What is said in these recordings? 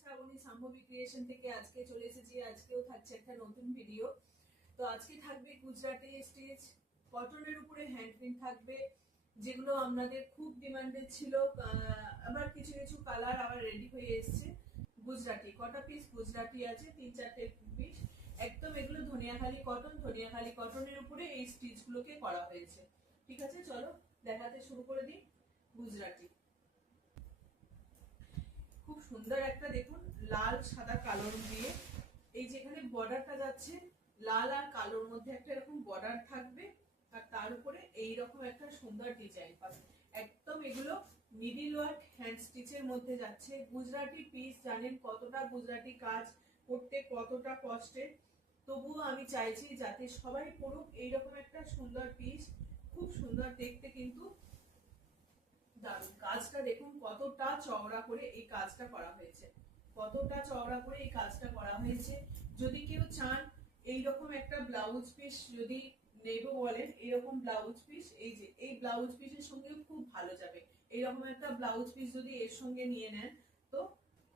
Shrabani সাম্ভবী creation থেকে আজকে চলে এসেছি। আজকেও থাকছে একটা নতুন ভিডিও। তো আজকে থাকবে গুজরাটি স্টিচ, কটনের উপরে হ্যান্ড প্রিন্ট থাকবে, যেগুলো আপনাদের খুব ডিমান্ডেড ছিল। আবার কিছু কিছু কালার আবার রেডি হয়ে এসছে। গুজরাটি কটা পিস গুজরাটি আছে, 3-4টে পিস। একদম এগুলো ধনিয়াখালি কটনের উপরে এই স্টিচ গুলোকে করা হয়েছে। ঠিক আছে, চলো দেখাতে শুরু করে দিই। গুজরাটি খুব সুন্দর একটা, দেখুন লাল সাদা কালোর দিয়ে এই যেখানে বর্ডারটা যাচ্ছে, লাল আর কালোর মধ্যে একটা এরকম বর্ডার থাকবে, আর তার উপরে এইরকম একটা সুন্দর ডিজাইন পাবে। একদম এগুলো নিডল ওয়ার্ক হ্যান্ড স্টিচের মধ্যে যাচ্ছে। গুজরাটি পিস জানেন কতটা গুজরাটি কাজ করতে কতটা কষ্টের, তবুও আমি চাইছি যাতে সবাই পড়ুক এইরকম একটা সুন্দর পিস। খুব সুন্দর দেখতে, কিন্তু দারুণ। কাজটা দেখুন কতটা চওড়া করে এই কাজটা করা হয়েছে, কতটা চওড়া করে এই কাজটা করা হয়েছে। যদি কেউ চান এইরকম একটা ব্লাউজ পিস যদি নেব বলেন, এইরকম ব্লাউজ পিস, এই যে এই ব্লাউজ পিসের সঙ্গে খুব ভালো যাবে। এইরকম একটা ব্লাউজ পিস যদি এর সঙ্গে নিয়ে নেন তো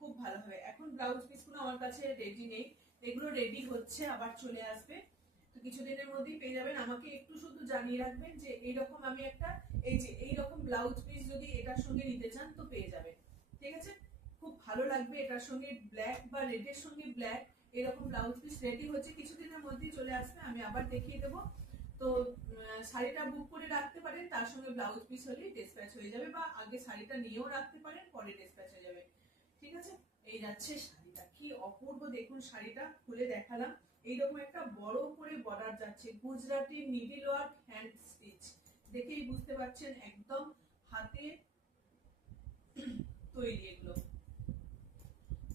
খুব ভালো হবে। এখন ব্লাউজ পিসগুলো আমার কাছে রেডি নেই, এগুলো রেডি হচ্ছে, আবার চলে আসবে। তো কিছুদিনের মধ্যেই পেয়ে যাবেন। আমাকে একটু শুধু জানিয়ে রাখবেন যে এইরকম আমি একটা, এই যে এইরকম ব্লাউজ পিস যদি এটার সঙ্গে নিতে চান তো পেয়ে যাবেন। ঠিক আছে, খুব ভালো লাগবে এটার সঙ্গে ব্ল্যাক বা রেডের সঙ্গে ব্ল্যাক। এরকম ব্লাউজ পিস রেডি হচ্ছে, কিছুদিনের মধ্যেই চলে আসবে, আমি আবার দেখিয়ে দেবো। তো শাড়িটা বুক করে রাখতে পারেন, তার সঙ্গে ব্লাউজ পিস হলেই ডিসপ্যাচ হয়ে যাবে, বা আগে শাড়িটা নিয়েও রাখতে পারেন, পরে ডিসপ্যাচ হয়ে যাবে। ঠিক আছে, এই যাচ্ছে শাড়িটা, কি অপূর্ব দেখুন। শাড়িটা খুলে দেখালাম, এইরকম একটা বড় করে বর্ডার যাচ্ছে, Gujarati needle work hand stitch. দেখেই বুঝতে পারছেন একদম হাতে তৈরি। এগুলো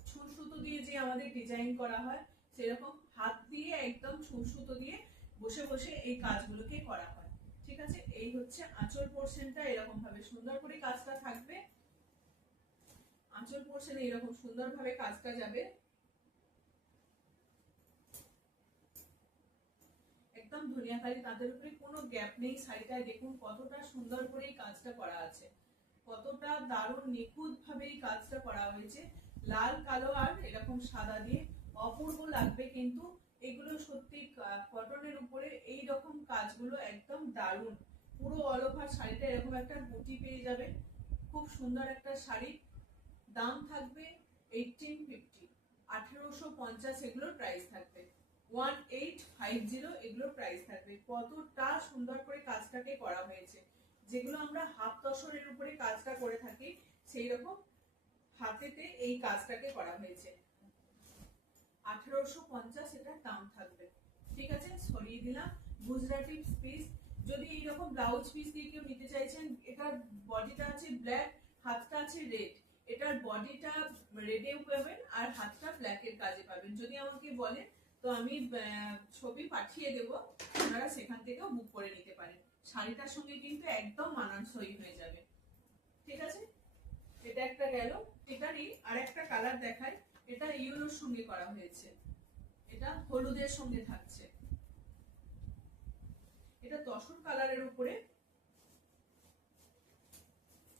ছুঁচ সুতো দিয়ে যে আমাদের ডিজাইন করা হয়, সেরকম হাত দিয়ে একদম ছুঁচ সুতো দিয়ে বসে বসে এই কাজগুলোকে করা হয়। ঠিক আছে, এই হচ্ছে আঁচল পোর্শনটা, এরকম ভাবে সুন্দর করে কাজটা থাকবে। আঁচল পোর্শনে এরকম সুন্দর ভাবে কাজটা যাবে, একদম ধনিয়াখালি তাদের উপরে কোনো গ্যাপ নেই। শাড়িটায় দেখুন কতটা সুন্দর করে এই কাজটা করা আছে, কতটা দারুণ নিখুঁত ভাবে এই কাজটা করা হয়েছে। লাল কালো আর এরকম সাদা দিয়ে অপূর্ব লাগবে। কিন্তু এগুলো সত্যি কটনের উপরে এই রকম কাজগুলো একদম দারুণ। পুরো অল ওভার শাড়িটা এরকম একটা বুটি পেয়ে যাবে, খুব সুন্দর একটা শাড়ি। দাম থাকবে 1850, 1850 এগুলোর প্রাইস থাকবে। 1850 এগুলোর প্রাইস থাকবে। কতটা সুন্দর করে কাজটাকে করা হয়েছে, যেগুলো আমরা হাফ তসরের উপরে কাজটা করে থাকি, সেই রকম হাতেতে এই কাজটাকে করা হয়েছে। 1850 এটার দাম থাকবে। ঠিক আছে, সরিয়ে দিলাম। গুজরাটি পিস, যদি এইরকম ব্লাউজ পিস দিয়ে কেউ নিতে চাইছেন, এটার বডিটা আছে ব্ল্যাক, হাতটা আছে রেড। এটার বডিটা রেডেও পাবেন আর হাতটা ব্ল্যাকের কাজে পাবেন। যদি আমাকে বলেন তো আমি ছবি পাঠিয়ে দেব, আপনারা সেখান থেকেও বুক করে নিতে পারেন। শাড়িটার সঙ্গে কিন্তু একদম মানানসই হয়ে যাবে। ঠিক আছে, এটা একটা গেল। এটারই আর একটা কালার দেখাই, এটা ইয়েলোর সঙ্গে করা হয়েছে, এটা হলুদের সঙ্গে থাকছে। এটা তসর কালারের উপরে,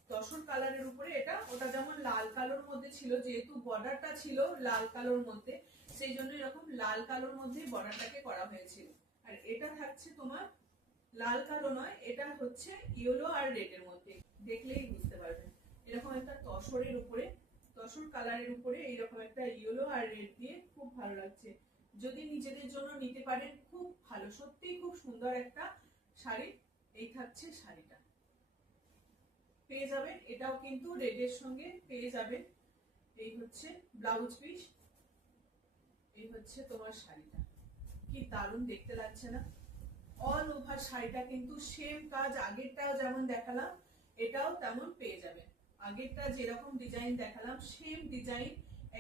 তসর কালারের উপরে এটা, ওটা যেমন লাল কালোর মধ্যে ছিল, যেহেতু বর্ডারটা ছিল লাল কালোর মধ্যে, সেই জন্য এরকম লাল কালোর মধ্যে বর্ডারটাকে করা হয়েছিল। আর এটা থাকছে তোমার লাল কালো নয়, এটা হচ্ছে ইয়েলো আর রেড এর মধ্যে, দেখলেই বুঝতে পারবেন। এরকম একটা তসরের উপরে, তসর কালারের উপরে এইরকম একটা ইয়েলো আর রেড দিয়ে খুব ভালো লাগছে। যদি নিজেদের জন্য নিতে পারেন খুব ভালো, সত্যি খুব সুন্দর একটা শাড়ি। এই থাকছে শাড়িটা, পেয়ে যাবেন এটাও কিন্তু রেডের সঙ্গে পেয়ে যাবেন। এই হচ্ছে ব্লাউজ পিস, এই হচ্ছে তোমার শাড়িটা, কি দারুণ দেখতে লাগছে না। অল ওভার শাড়িটা কিন্তু সেম কাজ, আগেরটাও যেমন দেখালাম এটাও তেমন পেয়ে যাবেন। আগেরটা যেরকম ডিজাইন দেখালাম সেম ডিজাইন,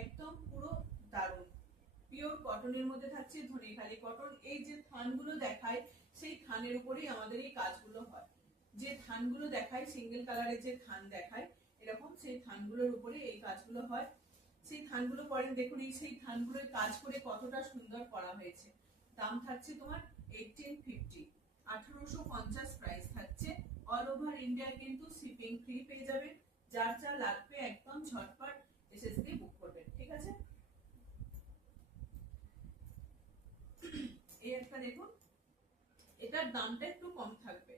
একদম পুরো দারুণ। পিওর কটনের মধ্যে থাকছে, ধনেখালি কটন। এই যে থানগুলো দেখায়, সেই থানের উপরেই আমাদের এই কাজগুলো হয়। যে থানগুলো দেখায়, সিঙ্গেল কালারের যে থান দেখায় এরকম, সেই থানগুলোর উপরে এই কাজগুলো হয়। সেই থানগুলো পরেন, দেখুন এই সেই থানগুলোর কাজ করে কতটা সুন্দর করা হয়েছে। দাম থাকছে তোমার 1850, 1850 প্রাইস থাকছে। অল ওভার ইন্ডিয়া কিন্তু শিপিং ফ্রি পেয়ে যাবে। যার যা লাগবে একদম ঝটপট এসএসডি বুক করবেন। ঠিক আছে। দামটা একটু কম থাকবে,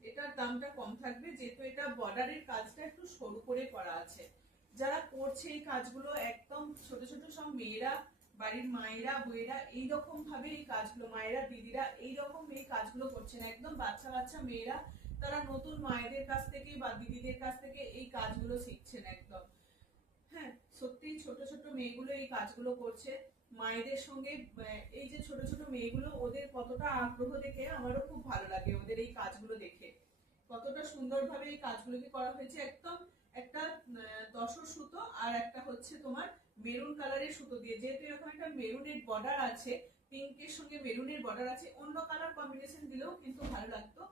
এটার দামটা কম থাকবে যেহেতু এটা বর্ডারের কাজটা একটু সরু করে করা আছে। যারা করছে এই কাজগুলো একদম ছোট ছোট সব মেয়েরা, বাড়ির মায়েরা বউয়েরা এইরকম ভাবে এই কাজগুলো, মায়েরা দিদিরা এইরকম এই কাজগুলো করছেন, একদম বাচ্চা বাচ্চা মেয়েরা তারা নতুন মায়েদের কাছ থেকে বা দিদিদের কাছ থেকে এই কাজগুলো শিখছেন একদম। হ্যাঁ, সত্যি ছোট ছোট মেয়েগুলো এই কাজগুলো করছে মায়েদের সঙ্গে। এই যে ছোট ছোট মেয়েগুলো, ওদের কতটা আগ্রহ দেখে আমারও খুব ভালো লাগে, ওদের এই কাজগুলো দেখে কতটা সুন্দরভাবে এই কাজগুলোকে করা হয়েছে। একদম একটা তসর সুতো আর একটা হচ্ছে তোমার মেরুন কালারের সুতো দিয়ে, যেহেতু এরকম একটা মেরুনের বর্ডার আছে, পিঙ্কের সঙ্গে মেরুনের বর্ডার আছে, অন্য কালার কম্বিনেশন দিলেও কিন্তু ভালো লাগতো।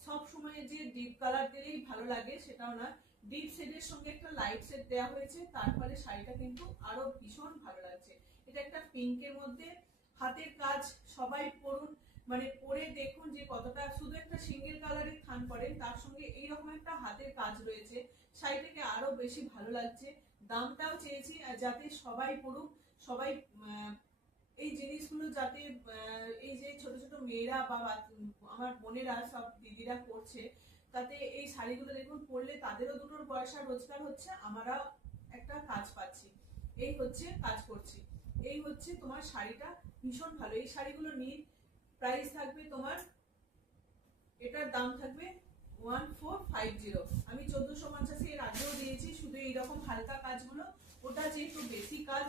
সব সময় যে ডিপ কালার দিলেই ভালো লাগে সেটাও না, ডিপ শেডের সঙ্গে একটা লাইট শেড দেওয়া হয়েছে, তার ফলে শাড়িটা কিন্তু আরো ভীষণ ভালো লাগছে। এটা একটা পিঙ্কের মধ্যে হাতের কাজ, সবাই পরুন, মানে পরে দেখুন যে কতটা, শুধু একটা সিঙ্গেল কালারের থান করেন তার সঙ্গে এইরকম একটা হাতের কাজ রয়েছে, শাড়িটাকে আরো বেশি ভালো লাগছে। দামটাও চেয়েছি যাতে সবাই পরুক, সবাই এই জিনিসগুলো যাতে এই যে ছোট ছোট মেয়েরা বা আমার বোনেরা সব দিদিরা করছে, তাতে এই শাড়িগুলো দেখুন পরলে তাদেরও দুটোর পয়সা রোজগার হচ্ছে, আমরাও একটা কাজ পাচ্ছি, এই হচ্ছে কাজ করছি। এই হচ্ছে তোমার শাড়িটা ভীষণ ভালো। এই শাড়িগুলো নিয়ে প্রাইস থাকবে তোমার, এটার দাম থাকবে 1450। আমি 1450 এর আগেও দিয়েছি, শুধু এইরকম হালকা কাজগুলো, ওটা যেহেতু বেশি কাজ,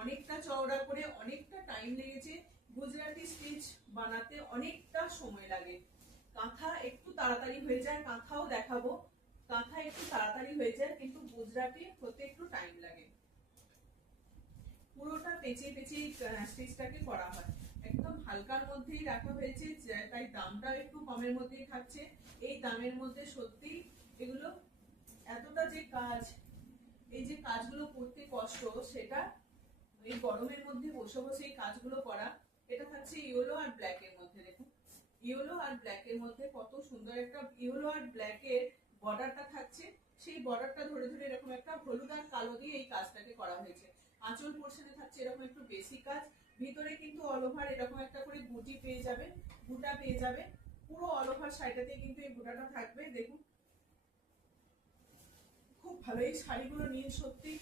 অনেকটা চওড়া করে অনেকটা টাইম লেগেছে, গুজরাটি স্টিচ বানাতে অনেকটা সময় লাগে। কাঁথা একটু তাড়াতাড়ি হয়ে যায়, কাঁথাও দেখাবো, কাঁথা একটু তাড়াতাড়ি হয়ে যায় কিন্তু গুজরাটি হতে একটু টাইম লাগে। পুরোটা পেঁচিয়ে পেঁচিয়ে স্টিচটাকে করা হয়, একদম হালকার মধ্যেই রাখা হয়েছে, তাই দামটাও একটু কমের মধ্যেই থাকছে। এই দামের মধ্যে সত্যি এগুলো এতটা যে কাজ, এই যে কাজগুলো করতে কষ্ট, সেটা এই গরমের মধ্যে বসে বসে এই কাজগুলো করা। এটা থাকছে ইয়েলো আর ব্ল্যাক এর মধ্যে, দেখুন ইয়েলো আর ব্ল্যাক এর মধ্যে কত সুন্দর একটা ইয়েলো আর ব্ল্যাক এর বর্ডারটা থাকছে, সেই বর্ডারটা ধরে ধরে এরকম একটা হলুদ আর কালো দিয়ে এই কাজটাকে করা হয়েছে। আঁচল পোর্শনে থাকছে এরকম একটু বেশি কাজ, ভিতরে কিন্তু অল ওভার এরকম একটা করে বুটি পেয়ে যাবে, বুটা পেয়ে যাবে, পুরো অল ওভার শাড়িটাতে কিন্তু এই বুটাটা থাকবে। দেখুন খুব ভালো এই শাড়িগুলো নিয়ে, সত্যি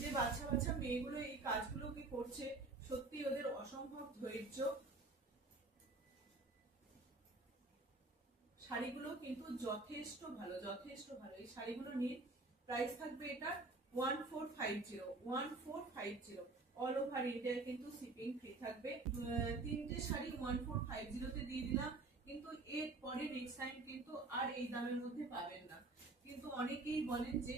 যে বাচ্চা বাচ্চা মেয়েগুলো এই কাজগুলোকে করছে, সত্যি ওদের অসম্ভব ধৈর্য। শাড়িগুলো কিন্তু যথেষ্ট ভালো, যথেষ্ট ভালো। এই শাড়িগুলো নিয়ে প্রাইস থাকবে এটা 1450 অল ওভার ইন্ডিয়া, কিন্তু শিপিং ফ্রি থাকবে। তিনটে শাড়ি 1450 দিয়ে দিলাম, কিন্তু এর পরে নেক্সট টাইম কিন্তু আর এই দামের মধ্যে পাবেন না। কিন্তু অনেকেই বলেন যে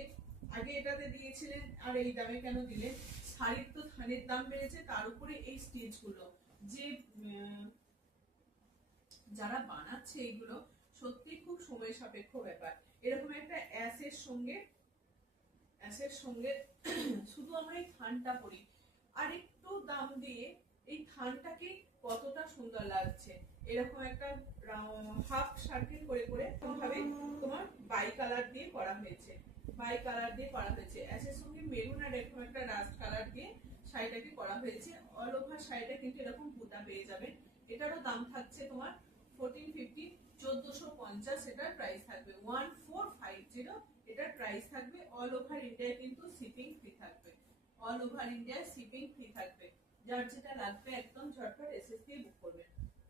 আগে এটাতে দিয়েছিলেন আর এই দামে কেন দিলেন, শাড়ির তো থানের দাম বেড়েছে, তার উপরে এই স্টিচ গুলো যে যারা বানাচ্ছে এইগুলো সত্যি খুব সময় সাপেক্ষ ব্যাপার। এরকম একটা অ্যাসের সঙ্গে শুধু আমরা এই থানটা পরি, আর একটু দাম দিয়ে এই থানটাকে কতটা সুন্দর লাগছে। এরকম একটা হাফ সার্কেল করে করে ভাবে তোমার বাই কালার দিয়ে করা হয়েছে, বাই কালার দিয়ে করা হয়েছে, অ্যাসের সঙ্গে মেরুন আর এরকম একটা রাস্ট কালার দিয়ে শাড়িটাকে করা হয়েছে। অল ওভার শাড়িটা কিন্তু এরকম বুটা পেয়ে যাবে। এটারও দাম থাকছে তোমার 1450, 1450 এটার প্রাইস থাকবে। 1450 এটার প্রাইস থাকবে। অল ওভার ইন্ডিয়া কিন্তু শিপিং ফ্রি থাকবে, all over India shipping free থাকবে। যার যেটা লাগবে একদম ঝটপট এসএস দিয়ে বুক করবে।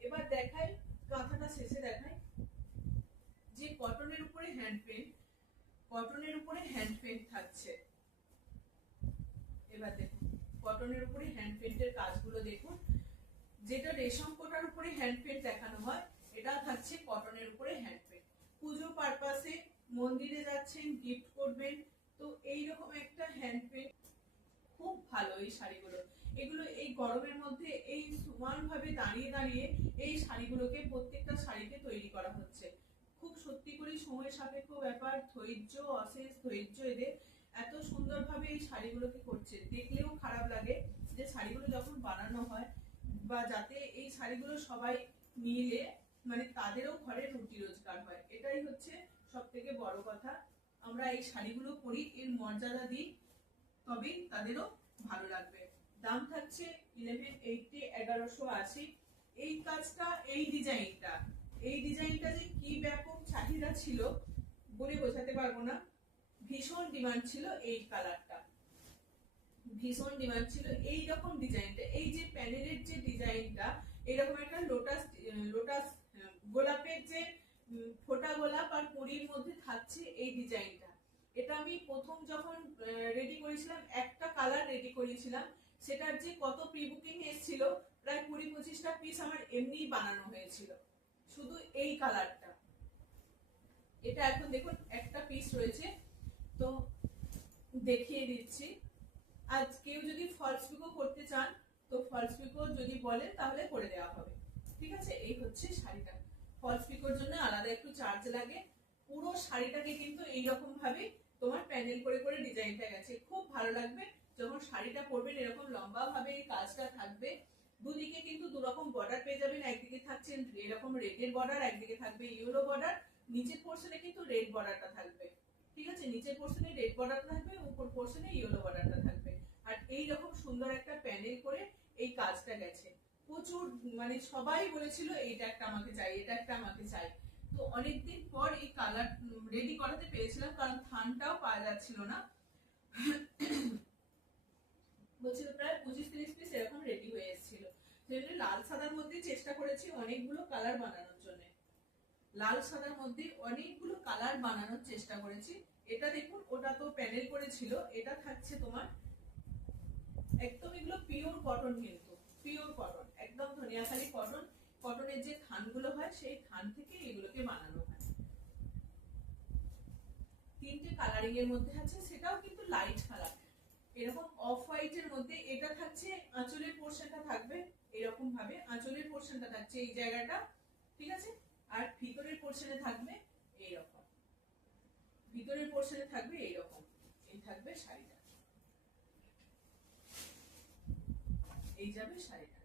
এবার দেখাই কাঁথাটা শেষে দেখাই যে কটনের উপরে হ্যান্ড পেইন্ট, কটনের উপরে হ্যান্ড পেইন্ট থাকছে। এবার দেখুন কটনের উপরে হ্যান্ড পেইন্টের কাজগুলো দেখুন, যেটা রেশম কোটার উপরে হ্যান্ড পেইন্ট দেখানো হয়, এটা থাকছে কটনের উপরে হ্যান্ড পেইন্ট। পুজো পারপাসে মন্দিরে যাচ্ছেন, গিফট করবেন, তো এইরকম একটা হ্যান্ড পেইন্ট খুব ভালো এই শাড়িগুলো। এগুলো এই গরমের মধ্যে এই সমান ভাবে দাঁড়িয়ে দাঁড়িয়ে এই শাড়িগুলোকে প্রত্যেকটা শাড়িতে তৈরি করা হচ্ছে। খুব সত্যি করে সময় সাপেক্ষ ব্যাপার, ধৈর্য, অশেষ ধৈর্য এদের। এত সুন্দরভাবে এই শাড়িগুলোকে করছে, দেখলেও খারাপ লাগে যে শাড়িগুলো যখন বানানো হয় বা যাতে এই শাড়িগুলো সবাই নিলে মানে তাদেরও ঘরে রুটি রোজগার হয়, এটাই হচ্ছে সব থেকে বড় কথা। আমরা এই শাড়িগুলো পরি, এর মর্যাদা দিই, তবেই তাদেরও ভালো লাগবে। দাম থাকছে 1180, 1180। এই কাজটা, এই ডিজাইনটা, এই ডিজাইনটা যে কি ব্যাপক চাহিদা ছিল বলে বোঝাতে পারবো না। ভীষণ ডিমান্ড ছিল এই কালারটা, ভীষণ ডিমান্ড ছিল এই রকম ডিজাইনটা। এই যে প্যানেলের যে ডিজাইনটা, এরকম একটা লোটাস লোটাস গোলাপের যে ফোটা গোলাপ আর কুড়ির মধ্যে থাকছে এই ডিজাইনটা। এটা আমি প্রথম যখন রেডি করেছিলাম, একটা কালার রেডি করেছিলাম, সেটার যে কত প্রি বুকিং এসেছিল, প্রায় 20-25টা পিস আমার এমনি বানানো হয়েছিল শুধু এই কালারটা। এটা এখন দেখুন একটা পিস রয়েছে, তো দেখিয়ে দিচ্ছি। আজ কেউ যদি ফলস পিকো করতে চান, তো ফলস পিকো যদি বলে তাহলে করে দেওয়া হবে, ঠিক আছে। এই হচ্ছে শাড়িটা। ফলস পিকোর জন্য আলাদা একটু চার্জ লাগে। পুরো শাড়িটাকে কিন্তু এইরকম ভাবে তোমার প্যানেল করে করে ডিজাইনটা গেছে, খুব ভালো লাগবে যখন শাড়িটা পরবেন। এরকম লম্বা ভাবে এই কাজটা থাকবে, দুদিকে কিন্তু দুরকম বর্ডার পেয়ে যাবেন। একদিকে থাকছে এরকম রেডের বর্ডার, একদিকে থাকবে ইয়েলো বর্ডার, নিচের পোর্শনে কিন্তু রেড বর্ডারটা থাকবে, ঠিক আছে। নিচের পোর্শনে রেড বর্ডারটা থাকবে, উপর পোর্শনে ইয়েলো বর্ডারটা থাকবে। আর এই রকম সুন্দর একটা প্যানেল করে এই কাজটা গেছে। প্রচুর মানে সবাই বলেছিল এইটা একটা আমাকে চাই, এটা একটা আমাকে চাই। তো অনেকদিন পর এই কালার রেডি করাতে পেরেছিলাম, কারণ থানটাও পাওয়া যাচ্ছিল না। বলছিল প্রায় 25-30 পিস এরকম রেডি হয়ে এসেছিল। সেজন্য লাল সাদার মধ্যে চেষ্টা করেছি অনেকগুলো কালার বানানোর জন্য। লাল সাদার মধ্যে অনেকগুলো কালার বানানোর চেষ্টা করেছি। এটা দেখুন, ওটা তো প্যানেল করেছিল, এটা থাকছে তোমার একদম এগুলো পিওর কটন, কিন্তু পিওর কটন, একদম ধনিয়াখালী কটন। কটনের যে থানগুলো হয় সেই থান থেকে এগুলোকে বানানো হয়। 3টে কালারিং এর মধ্যে আছে, সেটাও কিন্তু লাইট কালার, এরকম অফ হোয়াইট এর মধ্যে। এটা থাকছে আঁচলের পোরশনটা থাকবে এরকম ভাবে, আঁচলের পোরশনটা থাকছে এই জায়গাটা, ঠিক আছে। আর ভিতরের পোরশনে থাকবে এইরকম, ভিতরের পোরশনে থাকবে এইরকম। এই থাকবে শাড়িটা, এই যাবে শাড়িটা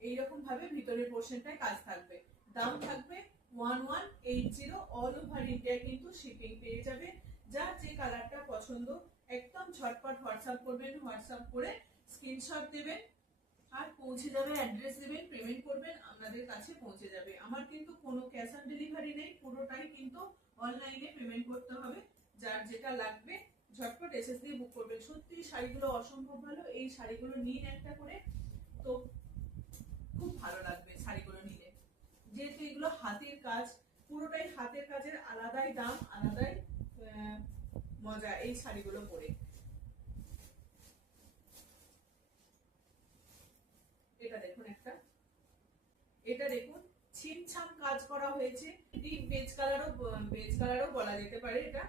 এইরকম ভাবে ভিতরের পোরশনটায় কাজ থাকবে। দাম থাকবে 1180, অল ওভার ইন্ডিয়া কিন্তু শিপিং পেয়ে যাবে। যার যে কালারটা পছন্দ একদম ঝটপট হোয়াটসঅ্যাপ করবেন, হোয়াটসঅ্যাপ করে স্ক্রিনশট দেবেন আর পৌঁছে যাবে, অ্যাড্রেস দেবেন, পেমেন্ট করবেন, আপনাদের কাছে পৌঁছে যাবে। আমার কিন্তু কোনো ক্যাশ অন ডেলিভারি নেই, পুরোটাই কিন্তু অনলাইনে পেমেন্ট করতে হবে। যার যেটা লাগবে ঝটপট এসএস দিয়ে বুক করবেন। সত্যি শাড়িগুলো অসম্ভব ভালো, এই শাড়িগুলো নিন একটা করে, তো খুব ভালো লাগবে শাড়িগুলো নিলে। যেহেতু এগুলো হাতের কাজ, পুরোটাই হাতের কাজের, আলাদাই দাম, আলাদাই মজা এই শাড়িগুলো পরে। এটা দেখুন একটা, এটা দেখুন ছিমছাম কাজ করা হয়েছে, ডিপ বেজ কালারও বলা যেতে পারে। এটা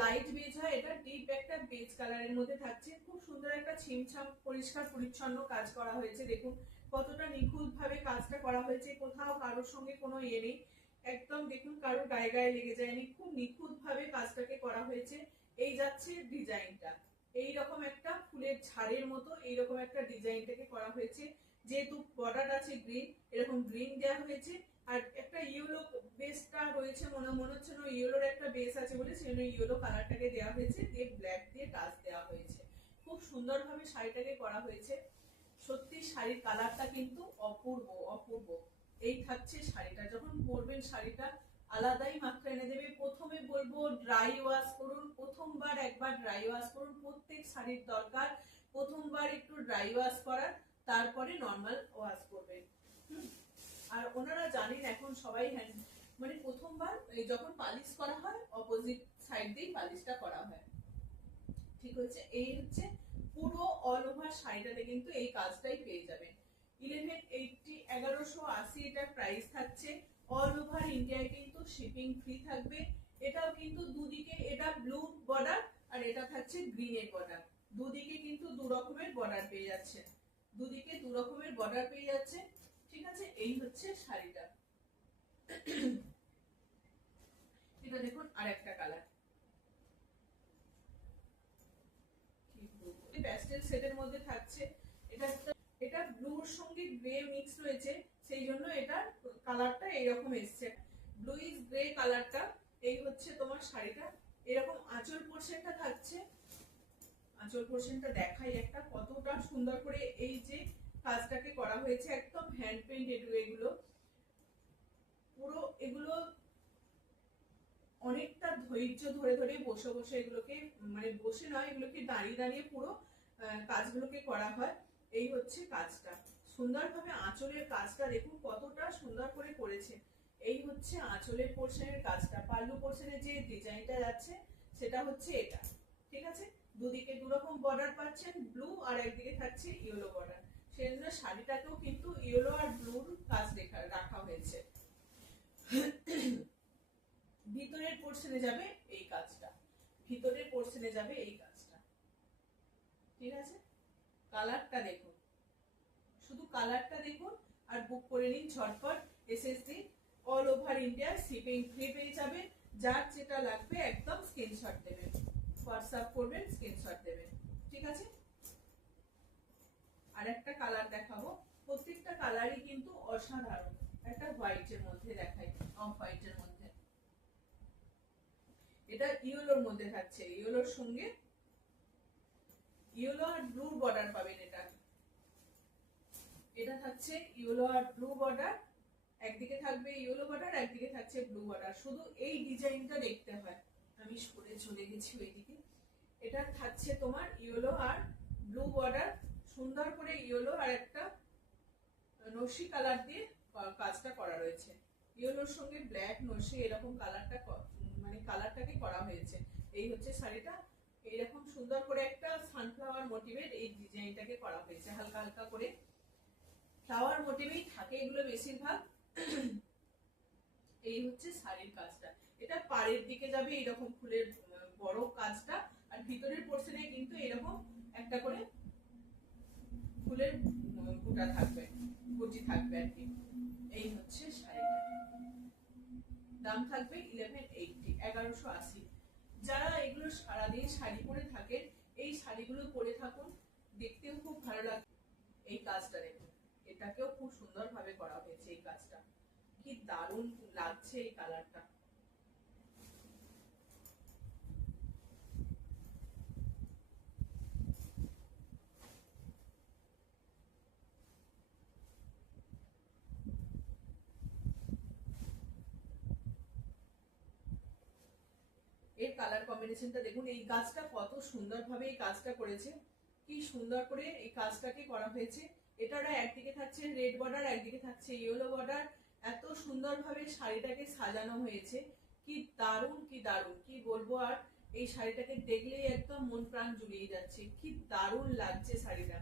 লাইট বেজ হয়, এটা ডিপ একটা বেজ কালারের মধ্যে থাকছে। খুব সুন্দর একটা ছিমছাম পরিষ্কার পরিচ্ছন্ন কাজ করা হয়েছে। দেখুন কতটা নিখুঁত ভাবে কাজটা করা হয়েছে, কোথাও কারোর সঙ্গে কোনো ইয়ে নেই, একদম দেখুন কারোর গায়ে গায়ে লেগে যায়নি, খুব নিখুঁত ভাবে কাজটাকে করা হয়েছে। এই যাচ্ছে ডিজাইনটা, এইরকম একটা ফুলের ঝাড়ের মতো এইরকম একটা ডিজাইনটাকে করা হয়েছে। যেহেতু বর্ডার আছে গ্রিন, এরকম গ্রিন দেওয়া হয়েছে, আর একটা ইয়েলো বেসটা রয়েছে, মনে হচ্ছে না ইয়েলোর একটা বেস আছে বলে সেজন্য ইয়েলো কালারটাকে দেওয়া হয়েছে, দিয়ে ব্ল্যাক দিয়ে টাচ দেওয়া হয়েছে। খুব সুন্দরভাবে শাড়িটাকে করা হয়েছে। সত্যি শাড়ির কালারটা কিন্তু অপূর্ব অপূর্ব। এই থাকছে শাড়িটা, যখন পরবেন শাড়িটা আলাদাই মাত্রা এনে দেবে। প্রথমে বলবো ড্রাই ওয়াশ করুন, প্রথমবার একবার ড্রাই ওয়াশ করুন, প্রত্যেক শাড়ির দরকার প্রথমবার একটু ড্রাই ওয়াশ করার, তারপরে নর্মাল ওয়াশ করবেন। আর ওনারা জানেন এখন সবাই মানে প্রথমবার যখন পালিশ করা হয় অপোজিট সাইড দিয়ে পালিশটা করা হয়, ঠিক হচ্ছে। এই হচ্ছে পুরো অল ওভার শাড়িটাতে কিন্তু এই কাজটাই পেয়ে যাবেন। 1180 এটার প্রাইস থাকছে। অল ওভার ইন্ডিয়ায় কিন্তু শিপিং ফ্রি থাকবে। এটাও কিন্তু দুদিকে, এটা ব্লু বর্ডার আর এটা থাকছে গ্রিনের বর্ডার, দুদিকে কিন্তু দু রকমের বর্ডার পেয়ে যাচ্ছে, দুদিকে দু রকমের বর্ডার পেয়ে যাচ্ছে, ঠিক আছে। এই হচ্ছে শাড়িটা। এটা দেখুন আরেকটা কালার, প্যাস্টেল শেডের মধ্যে থাকছে। এটা ব্লুর সঙ্গে গ্রে মিক্স রয়েছে, সেই জন্য এটার কালারটা এরকম এসছে, ব্লুইশ গ্রে কালারটা। এই হচ্ছে তোমার শাড়িটা, এরকম আঁচল পোর্শনটা থাকছে। আঁচল পোর্শনটা দেখাই একটা, কতটা সুন্দর করে এই যে কাজটাকে করা হয়েছে, একদম হ্যান্ড পেইন্টেড এগুলো পুরো। এগুলো অনেকটা ধৈর্য ধরে ধরে বসে বসে এগুলোকে, মানে বসে নয়, এগুলোকে দাঁড়িয়ে দাঁড়িয়ে পুরো কাজগুলোকে করা হয়। এই হচ্ছে কাজটা। সুন্দরভাবে আঁচলের কাজটা দেখুন কতটা সুন্দর করে করেছে। এই হচ্ছে আঁচলের পোর্শনের কাজটা। পাল্লু পোর্শনের যে ডিজাইনটা যাচ্ছে সেটা হচ্ছে এটা, ঠিক আছে। দুদিকে দুরকম বর্ডার পাচ্ছেন, ব্লু আর একদিকে থাকছে ইয়েলো বর্ডার। সেই জন্য শাড়িটাকেও কিন্তু ইয়েলো আর ব্লুর কাজ রাখা হয়েছে। ভিতরের পোর্শনে যাবে এই কাজটা, ভিতরের পোর্শনে যাবে এই কাজটা, ঠিক আছে। কালারটা দেখুন, শুধু কালারটা দেখুন আর বুক করে নিন ঝটপট। SSC all over India shipping free পেয়ে যাবে। যার যেটা লাগবে একদম স্ক্রিনশট দেবেন, হোয়াটসঅ্যাপ করবেন, স্ক্রিনশট দেবেন, ঠিক আছে। আর একটা কালার দেখাবো, প্রত্যেকটা কালারই কিন্তু অসাধারণ। একটা হোয়াইটের মধ্যে দেখাই, অফ হোয়াইটের মধ্যে, এটা ইয়েলোর মধ্যে থাকছে, ইয়েলোর সঙ্গে ইয়েলো আর ব্লু বর্ডার পাবেন। এটা থাকছে ইয়েলো আর ব্লু বর্ডার, একদিকে থাকবে ইয়েলো বর্ডার, একদিকে থাকছে ব্লু বর্ডার। শুধু এই ডিজাইনটা দেখতে হয়, আমি সরে চলে গেছি ওইদিকে। এটা থাকছে তোমার ইয়েলো আর ব্লু বর্ডার, সুন্দর করে ইয়েলো আর একটা নসি কালার দিয়ে কাজটা করা রয়েছে। ইয়েলোর সঙ্গে ব্ল্যাক নসি এরকম কালারটা, মানে কালারটাকে করা হয়েছে। এই হচ্ছে শাড়িটা। এইরকম সুন্দর করে একটা সানফ্লাওয়ার মোটিভের এই ডিজাইনটাকে করা হয়েছে, হালকা হালকা করে ফ্লাওয়ার মোটিভেই থাকে এগুলো বেশিরভাগ। এই হচ্ছে শাড়ির কাজটা। এটা পাড়ের দিকে যাবে এইরকম ফুলের বড় কাজটা, আর ভিতরের পোর্শনে কিন্তু এরকম একটা করে ফুলের বুটা থাকবে, বুটি থাকবে আর কি। এই হচ্ছে শাড়িটা। দাম থাকবে 1180। যারা এগুলো সারাদিন শাড়ি পরে থাকেন, এই শাড়িগুলো পরে থাকুন, দেখতেও খুব ভালো লাগে। এই কাজটা দেখুন, এটাকেও খুব সুন্দর ভাবে করা হয়েছে। এই কাজটা কি দারুণ লাগছে, এই কালারটা। এর কালার কম্বিনেশনটা দেখুন, এই কাজটা কত সুন্দর ভাবে এই কাজটা করেছে, কি সুন্দর করে এই কাজটাকে করা হয়েছে। এটারা একদিকে থাকছে রেড বর্ডার, একদিকে থাকছে ইয়েলো বর্ডার। এত সুন্দর ভাবে শাড়িটাকে সাজানো হয়েছে, কি দারুণ, কি দারুণ, কি বলবো আর। এই শাড়িটাকে দেখলেই একদম মন প্রাণ জুড়িয়ে যাচ্ছে, কি দারুণ লাগছে শাড়িটা।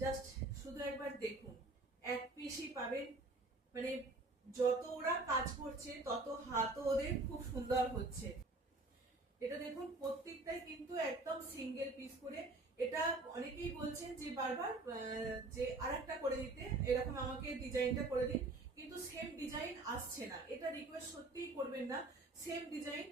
জাস্ট শুধু একবার দেখুন, এক পিসই পাবেন, মানে যত ওরা কাজ করছে তত হাতও ওদের খুব সুন্দর হচ্ছে। এটা দেখুন প্রত্যেকটাই কিন্তু একদম সিঙ্গেল পিস করে। এটা অনেকেই বলছেন যে বারবার যে আরেকটা করে দিতে, এরকম আমাকে ডিজাইনটা করে দিন, কিন্তু সেম ডিজাইন আসছে না। এটা রিকোয়েস্ট সত্যিই করবেন না। সেম ডিজাইন,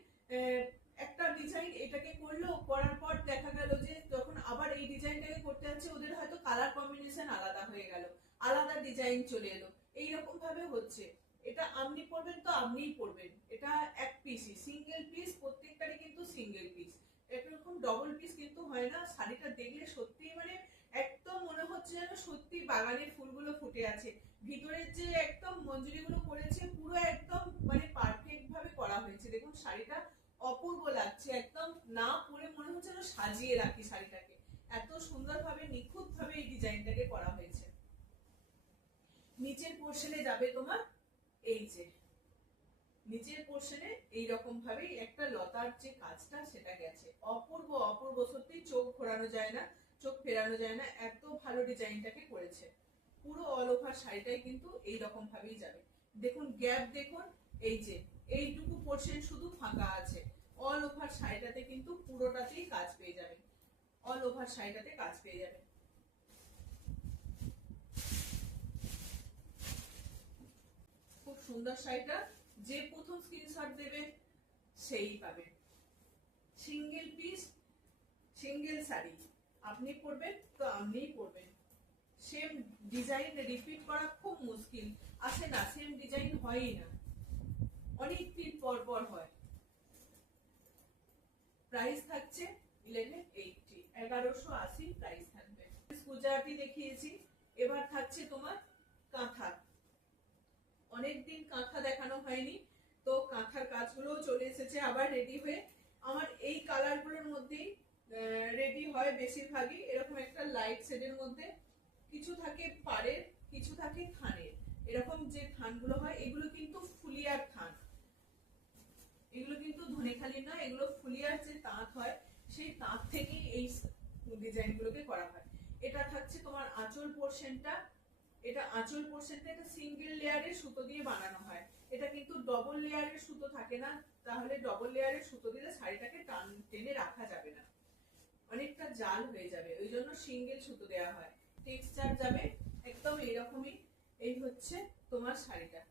একটা ডিজাইন এটাকে করলো, করার পর দেখা গেল যে যখন আবার এই ডিজাইনটাকে করতে যাচ্ছে ওদের হয়তো কালার কম্বিনেশন আলাদা হয়ে গেল, আলাদা ডিজাইন চলে এলো, এইরকম ভাবে হচ্ছে। এটা আপনি পরবেন তো আপনিই পরবেন, এটা এক পিসই, সিঙ্গেল পিস, প্রত্যেকটারই কিন্তু সিঙ্গেল পিস। এরকম ডবল পিস কিন্তু হয় না। শাড়িটা দেখলে সত্যি মানে একদম মনে হচ্ছে যেন সত্যি বাগানের ফুলগুলো ফুটে আছে। ভিতরের যে একদম মঞ্জুরিগুলো করেছে পুরো একদম মানে পারফেক্ট ভাবে করা হয়েছে। দেখুন শাড়িটা অপূর্ব লাগছে, একদম না পরে মনে হচ্ছে যেন সাজিয়ে রাখি শাড়িটাকে, এত সুন্দর ভাবে নিখুঁত ভাবে এই ডিজাইনটাকে করা হয়েছে। নিচের পোর্শনে যাবে তোমার এই যে নিচের পোর্শনে এইরকম ভাবে একটা লতার যে কাজটা সেটা গেছে, অপূর্ব অপূর্ব, সত্যি চোখ ঘোরানো যায় না, চোখ ফেরানো যায় না, এত ভালো ডিজাইনটাকে করেছে। পুরো অল ওভার শাড়িটাই কিন্তু এইরকম ভাবেই যাবে। দেখুন গ্যাপ দেখুন, এই যে এইটুকু পোর্শন শুধু ফাঁকা আছে। অল ওভার শাড়িটাতে কিন্তু পুরোটাতেই কাজ পেয়ে যাবে, অল ওভার শাড়িটাতে কাজ পেয়ে যাবে। খুব সুন্দর শাড়িটা, যে প্রথম স্ক্রিনশট দেবে সেই পাবে। সিঙ্গেল পিস, সিঙ্গেল শাড়ি, আপনি পরবেন তো আপনিই পরবেন। সেম ডিজাইন রিপিট করা খুব মুশকিল, আসে না, সেম ডিজাইন হয়ই না, অনেক দিন পর পর হয়। প্রাইস থাকছে 1180, 1180 প্রাইস থাকবে। গুজরাটি দেখিয়েছি, এবার থাকছে তোমার কাঁথা। অনেকদিন কাঁথা দেখানো হয়নি, তো কাঁথার কাজগুলো চলে এসেছে আবার রেডি হয়ে। আমার এই কালারগুলোর মধ্যেই রেডি হয় বেশিরভাগই, এরকম একটা লাইট শেডের মধ্যে। কিছু থাকে পাড়ের, কিছু থাকে থানের। এরকম যে থানগুলো হয় এগুলো কিন্তু ফুলিয়ার থান, এগুলো কিন্তু ধনেখালি না, এগুলো ফুলিয়ার যে তাঁত হয় সেই তাঁত থেকেই এই ডিজাইনগুলোকে করা হয়। এটা থাকছে তোমার আঁচল পোর্শনটা। এটা আঁচল পোর্শনটা এটা সিঙ্গেল লেয়ারের সুতো দিয়ে বানানো হয়। এটা কিন্তু ডবল লেয়ারের সুতো থাকে না, তাহলে ডবল লেয়ারের সুতো দিলে শাড়িটাকে টেনে রাখা যাবে না, অনেকটা জাল হয়ে যাবে, ওই জন্য সিঙ্গেল সুতো দেওয়া হয়। টেক্সচার যাবে একদম এইরকমই। এই হচ্ছে তোমার শাড়িটা।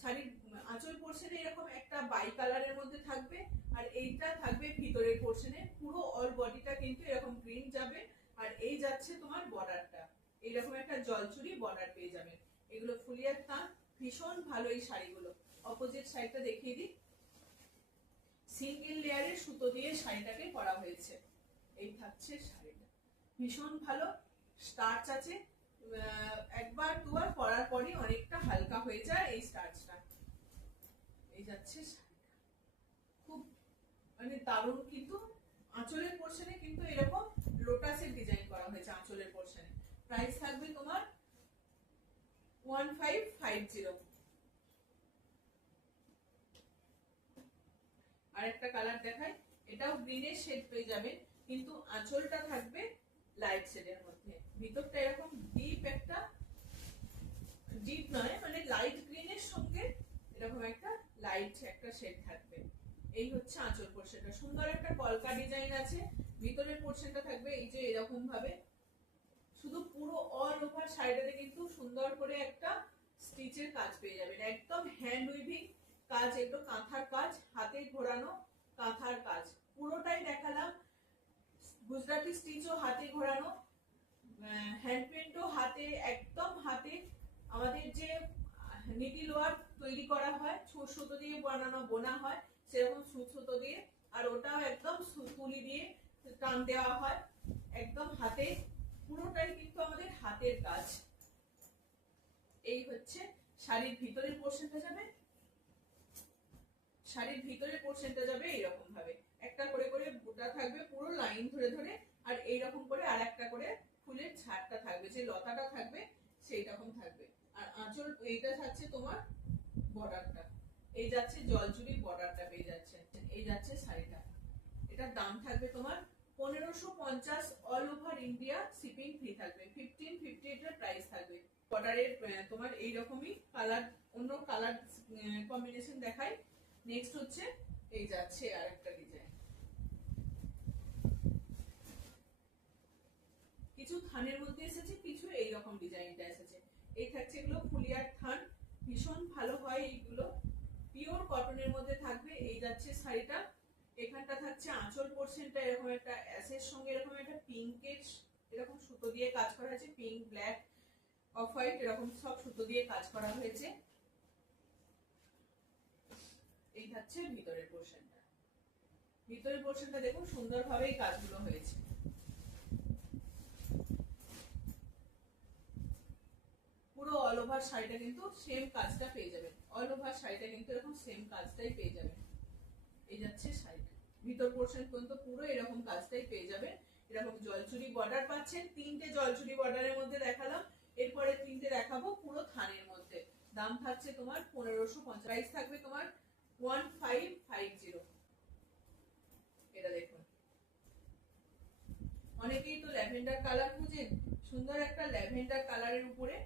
শাড়ির আঁচল পোর্শনে এরকম একটা বাই কালারের মধ্যে থাকবে, আর এইটা থাকবে ভিতরের পোর্শনে। পুরো অল বডিটা কিন্তু এরকম গ্রিন যাবে, আর এই যাচ্ছে তোমার বর্ডারটা, এইরকম একটা জলচুরি বর্ডার পেয়ে যাবেন। এগুলো ফুলিয়ার তাঁত, ভীষণ ভালো এই শাড়িগুলো। অপোজিট সাইডটা দেখিয়ে দিই। সিঙ্গেল লেয়ারের সুতো দিয়ে শাড়িটাকে করা হয়েছে। এই থাকছে শাড়িটা, ভীষণ ভালো স্টার্চ আছে। একবার দুবার পরার পরই অনেকটা হালকা হয়ে যায় এই স্টার্চটা। এই যাচ্ছে শাড়িটা, খুব মানে দারুণ। কিন্তু আঁচলের পোর্শনে কিন্তু এরকম লোটাসের ডিজাইন করা হয়েছে আঁচলের পোর্শনে। প্রাইস থাকবে তোমার 1550। আর একটা কালার দেখাই, এটাও গ্রিনের শেড পেয়ে যাবেন, কিন্তু আঁচলটা থাকবে লাইট শেডের মধ্যে। ভিতরটা এরকম ডিপ একটা, ডিপ নয় মানে লাইট গ্রিনের সঙ্গে এরকম একটা লাইট একটা শেড থাকবে। এই হচ্ছে আঁচল পোর্শনটা, সুন্দর একটা কলকা ডিজাইন আছে। ভিতরের পোর্শনটা থাকবে এই যে এরকম ভাবে, শুধু পুরো অল ওভার শাড়িটাতে কিন্তু সুন্দর করে একটা স্টিচের কাজ পেয়ে যাবেন, একদম হ্যান্ড উইভিং কাজ, একটু কাঁথার কাজ, হাতে ঘোরানো কাঁথার কাজ পুরোটাই দেখালাম। গুজরাটি স্টিচও হাতে ঘোরানো, হ্যান্ড প্রিন্টও হাতে, একদম হাতে। আমাদের যে নিটি লোয়ার তৈরি করা হয় সুতো দিয়ে বানানো বোনা হয়, সেরকম সুতো দিয়ে, আর ওটাও একদম তুলি দিয়ে টান দেওয়া হয়, একদম হাতে। পুরোটাই কিন্তু আমাদের হাতের কাজ। এই হচ্ছে শাড়ির ভিতরের পোর্শনটা যাবে, শাড়ির ভিতরের পোর্শনটা যাবে এইরকম ভাবে, একটা করে করে বুটা থাকবে পুরো লাইন ধরে ধরে, আর এইরকম করে আর একটা করে ফুলের ঝাড়টা থাকবে, যে লতাটা থাকবে সেই রকম থাকবে। আর আঁচল এইটা থাকছে তোমার বর্ডারটা, এই যাচ্ছে জলচুরি বর্ডারটা পেয়ে যাচ্ছে। এই যাচ্ছে শাড়িটা, এটার দাম থাকবে তোমার 1550, all over India shipping free থাকবে। 1550 এটার প্রাইস থাকবে। বর্ডারের তোমার এইরকমই কালার, অন্য কালার কম্বিনেশন দেখাই। নেক্সট হচ্ছে এই যাচ্ছে আর একটা ডিজাইন, কিছু থানের মধ্যে এসেছে, কিছু এইরকম ডিজাইনটা এসেছে। এই থাকছে এগুলো ফুলিয়ার থান, ভীষণ ভালো হয় এইগুলো, পিওর কটনের মধ্যে থাকবে। এই যাচ্ছে শাড়িটা, এখানটা থাকছে আঁচল পোর্শনটা এরকম একটা অ্যাশের সঙ্গে এরকম একটা পিঙ্কের এরকম সুতো দিয়ে কাজ করা হয়েছে, পিঙ্ক, ব্ল্যাক, অফ হোয়াইট এরকম সব সুতো দিয়ে কাজ করা হয়েছে। এই থাকছে ভিতরের পোর্শনটা, ভিতরের পোর্শনটা দেখুন সুন্দরভাবে এই কাজগুলো হয়েছে। পুরো অল ওভার শাড়িটা কিন্তু সেম কাজটা পেয়ে যাবেন, অল ওভার শাড়িটা কিন্তু এরকম সেম কাজটাই পেয়ে যাবেন। এই যাচ্ছে শাড়িটা, ভিতর পোর্শন পর্যন্ত পুরো এরকম কাজটাই পেয়ে যাবেন। এরকম জলচুরি বর্ডার পাচ্ছেন, তিনটে জলচুরি বর্ডারের মধ্যে দেখালাম, এরপরে তিনটে দেখাবো পুরো থানের মধ্যে। দাম থাকছে তোমার 1550, প্রাইস থাকবে তোমার 1550। এটা দেখুন, অনেকেই তো ল্যাভেন্ডার কালার খুঁজেন, সুন্দর একটা ল্যাভেন্ডার কালারের উপরে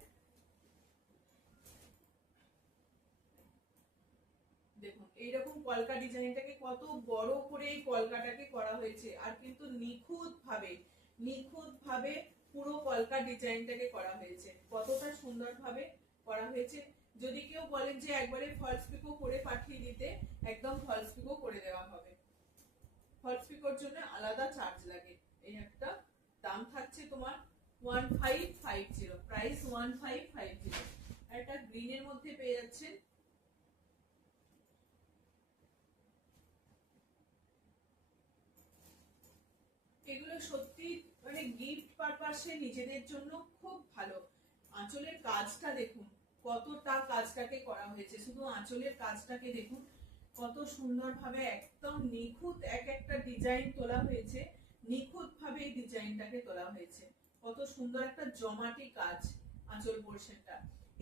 দেখুন এইরকম কলকা ডিজাইনটাকে কত বড় করে এই কলকাটাকে করা হয়েছে, আর কিন্তু নিখুঁত ভাবে পুরো কলকা ডিজাইনটাকে করা হয়েছে, কতটা সুন্দর ভাবে করা হয়েছে। যদি কেউ বলেন যে একবারে ফলস পিকো করে পাঠিয়ে দিতে, একদম ফলস পিকো করে দেওয়া হবে, ফলস পিকোর জন্য আলাদা চার্জ লাগে। এই একটা দাম থাকছে তোমার 1550, প্রাইস 1550। একটা গ্রিনের মধ্যে পেয়ে যাচ্ছেন, এগুলো সত্যি মানে গিফট পারপাসে নিজেদের জন্য খুব ভালো। আঁচলের কাজটা দেখুন, কতটা কাজটাকে করা হয়েছে, শুধু আঁচলের কাজটাকে দেখুন কত সুন্দরভাবে একদম নিখুঁত এক একটা ডিজাইন তোলা হয়েছে, নিখুঁত ভাবে এই ডিজাইনটাকে তোলা হয়েছে। কত সুন্দর একটা জমাটি কাজ আঁচল পোর্শনটা।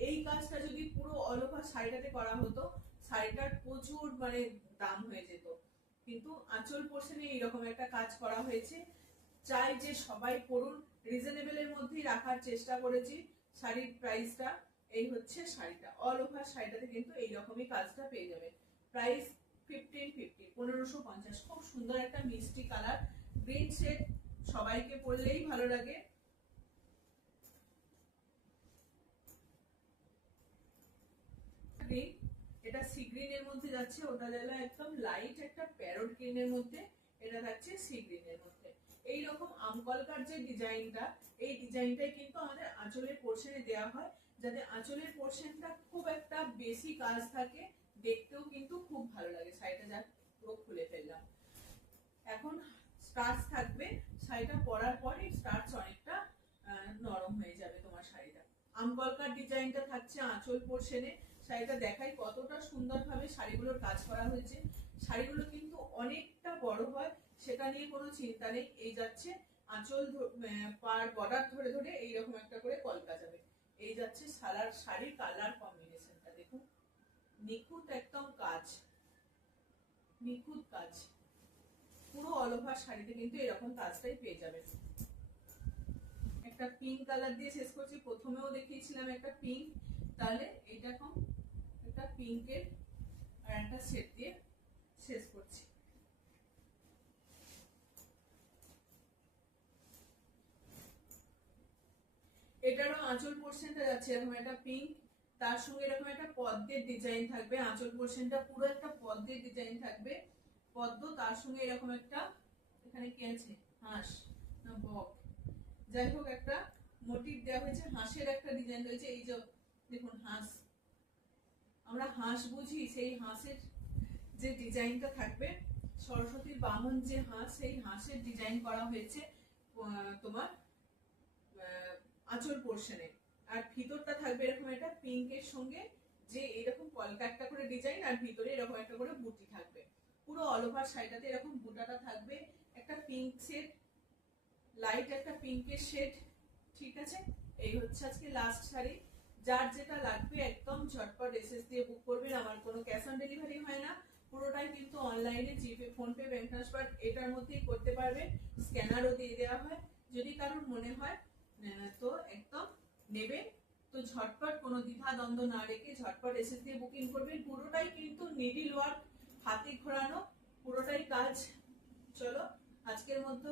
এই কাজটা যদি পুরো অল ওভার শাড়িটাতে করা হতো, শাড়িটার প্রচুর মানে দাম হয়ে যেত, কিন্তু আঁচল পোর্শনে এইরকম একটা কাজ করা হয়েছে। চাই যে সবাই পড়ুন, রিজনেবলের মধ্যেই রাখার চেষ্টা করেছি শাড়ির প্রাইসটা। এই হচ্ছে শাড়িটা, অল ওভার শাড়িটাতে কিন্তু এইরকমই কাজটা পেয়ে যাবে। প্রাইস 1550, 1550। খুব সুন্দর একটা মিষ্টি কালার, গ্রিন শেড, সবাইকে পরলেই ভালো লাগে। গ্রিন, এটা সি গ্রিনের মধ্যে যাচ্ছে, ওটা গেল একদম লাইট একটা প্যারট গ্রিনের মধ্যে, এটা যাচ্ছে সি গ্রিনের মধ্যে। এইরকম আমকলকার যে ডিজাইনটা, এই ডিজাইনটাই কিন্তু আমাদের আঁচলের পোর্শনে দেওয়া হয়, যাতে আঁচলের পোর্শনটা খুব একটা বেশি কাজ থাকে, দেখতেও কিন্তু খুব ভালো লাগে। শাড়িটা যা পুরো খুলে ফেললাম। এখন স্টার্চ থাকবে, শাড়িটা পরার পরে স্টার্চ অনেকটা নরম হয়ে যাবে তোমার শাড়িটা। আমকলকার ডিজাইনটা থাকছে আঁচল পোর্শনে। শাড়িটা দেখাই কতটা সুন্দরভাবে শাড়িগুলোর কাজ করা হয়েছে। শাড়িগুলো কিন্তু অনেকটা বড় হয়, সেটা নিয়ে কোনো চিন্তা নেই। এই যাচ্ছে আঁচল পার বর্ডার ধরে ধরে এইরকম একটা করে কলকা যাবে। এই যাচ্ছে সালার শাড়ির কালার কম্বিনেশনটা দেখুন, নিখুঁত একদম কাজ, নিখুঁত কাজ। পুরো অল ওভার শাড়িতে কিন্তু এরকম কাজটাই পেয়ে যাবে। একটা পিঙ্ক কালার দিয়ে শেষ করছি, প্রথমেও দেখিয়েছিলাম একটা পিঙ্ক, তাহলে এইটা কম একটা পিঙ্কের আর একটা সেট দিয়ে শেষ করছি। এটারও আঁচল পোর্শনটা যাচ্ছে এরকম একটা পিঙ্ক, তার সঙ্গে এরকম একটা পদ্মের ডিজাইন থাকবে। আঁচল পোর্শনটা পুরো একটা পদ্মের ডিজাইন থাকবে, পদ্ম, তার সঙ্গে এরকম একটা, এখানে কি আছে, হাঁস না বক, যাই হোক একটা মোটিভ দেওয়া হয়েছে, হাঁসের একটা ডিজাইন রয়েছে। এই যে দেখুন হাঁস, আমরা হাঁস বুঝি, সেই হাঁসের যে ডিজাইনটা থাকবে, সরস্বতীর বাহন যে হাঁস, সেই হাঁসের ডিজাইন করা হয়েছে তোমার আঁচল পোর্শনে। আর ভিতরটা থাকবে এরকম একটা পিঙ্কের সঙ্গে যে এরকম কলকা একটা করে ডিজাইন, আর ভিতরে এরকম একটা করে বুটি থাকবে। পুরো অল ওভার শাড়িটাতে এরকম বুটাটা থাকবে, একটা পিঙ্ক শেড, লাইট একটা পিঙ্কের শেড। ঠিক আছে, এই হচ্ছে আজকে লাস্ট শাড়ি। যার যেটা লাগবে একদম ঝটপট এসএস দিয়ে বুক করবেন। আমার কোনো ক্যাশ অন ডেলিভারি হয় না, পুরোটাই কিন্তু অনলাইনে, জিপে, ফোনপে, ব্যাংক ট্রান্সফার এটার মধ্যেই করতে পারবেন। স্ক্যানারও দিয়ে দেওয়া হয়। যদি কারোর মনে হয় তো একদম নেবেন, তো ঝটপট কোনো দ্বিধা দ্বন্দ্ব না রেখে ঝটপট এসএস দিয়ে বুকিং করবেন। পুরোটাই কিন্তু নিডিল ওয়ার্ক, হাতে ঘোরানো পুরোটাই কাজ। চলো আজকের মতো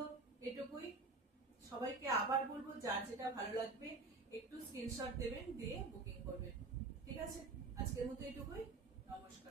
এটুকুই। সবাইকে আবার বলবো, যার যেটা ভালো লাগবে একটু স্ক্রিনশট দেবেন, দিয়ে বুকিং করবেন। ঠিক আছে, আজকের মতো এটুকুই। নমস্কার।